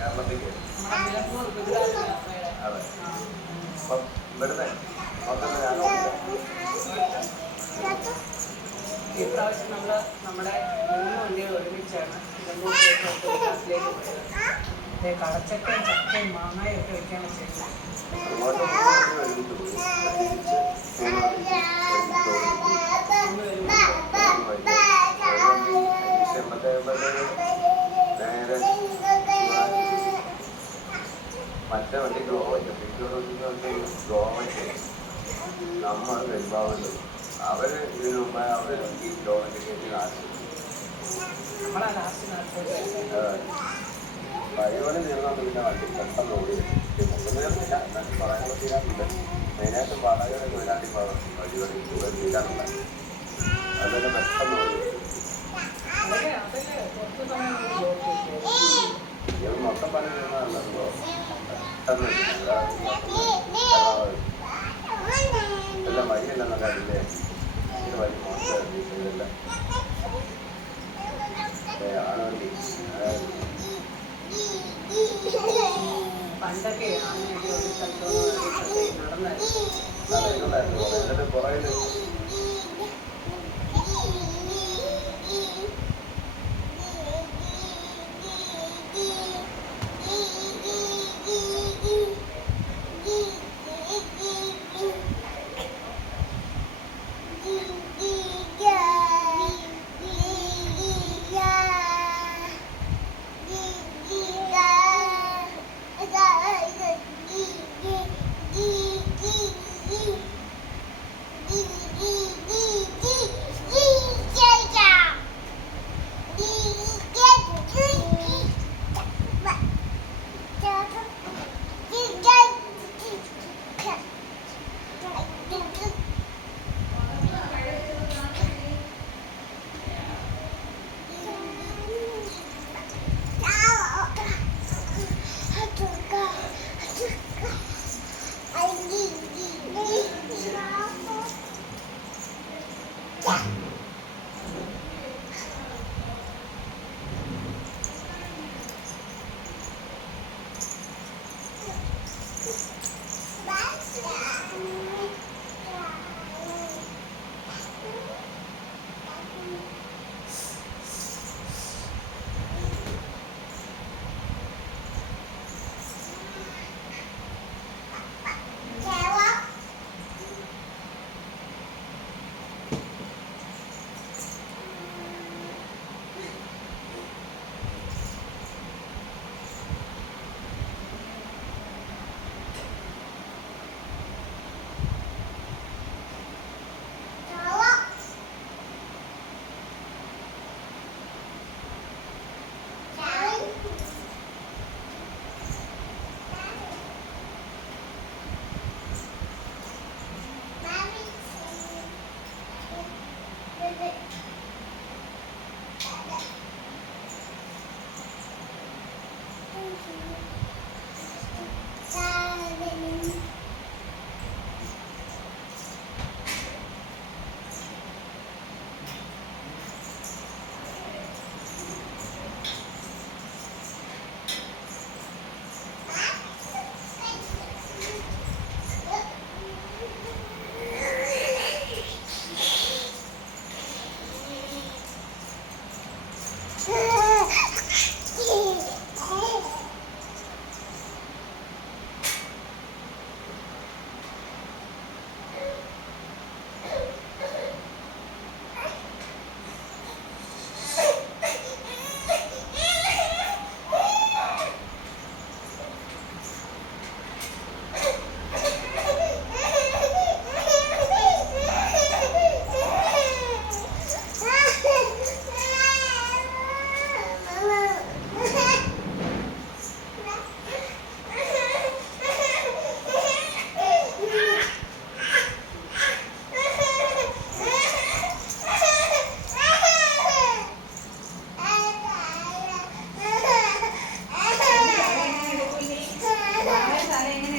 കേരളത്തിലേക്ക്. അതെ. അപ്പം ഇവിടുന്ന് മൊത്തം ഇപ്രാവശ്യം നമ്മൾ നമ്മുടെ 3 വണ്ടികൾ ഒരുമിച്ചാണ് നിലമ്പൂർ ക്ലാസ്സിലേക്ക് പോയത്. കടച്ചക്കയും ചക്കയും മാങ്ങയും ഒക്കെ വെക്കാൻ വെച്ചേക്കുന്നത്. മറ്റേ വണ്ടി ഗോവയ്ക്ക് ഗോവയ്ക്ക് നമ്മൾ പെരുമ്പാവുണ്ട്. അവർ ഇതിനു മുമ്പേ അവർ ഈ ഗോവയ്ക്ക് കയറ്റി നാശം വഴിപണി തീർന്നാൽ പിന്നെ വണ്ടി പെട്ടെന്ന് ഓടി ഒന്നും തീർന്നില്ല. എന്നാലും പറയാനുള്ള തീരാറുണ്ട്. മെയിനായിട്ട് വാടകയുടെ തൊഴിലാളി വഴിപണി തീരാറുണ്ട്. അതുപോലെ പെട്ടെന്ന് ഓടി മൊത്തം പണി തീർന്നതല്ലോ. പെട്ടെന്ന് എല്ലാം വഴിയെല്ലാം നല്ല അതില്ലേ വഴി മോശമില്ല ആണവണ്ടി. പണ്ടൊക്കെ എന്നിട്ട് പുറകിൽ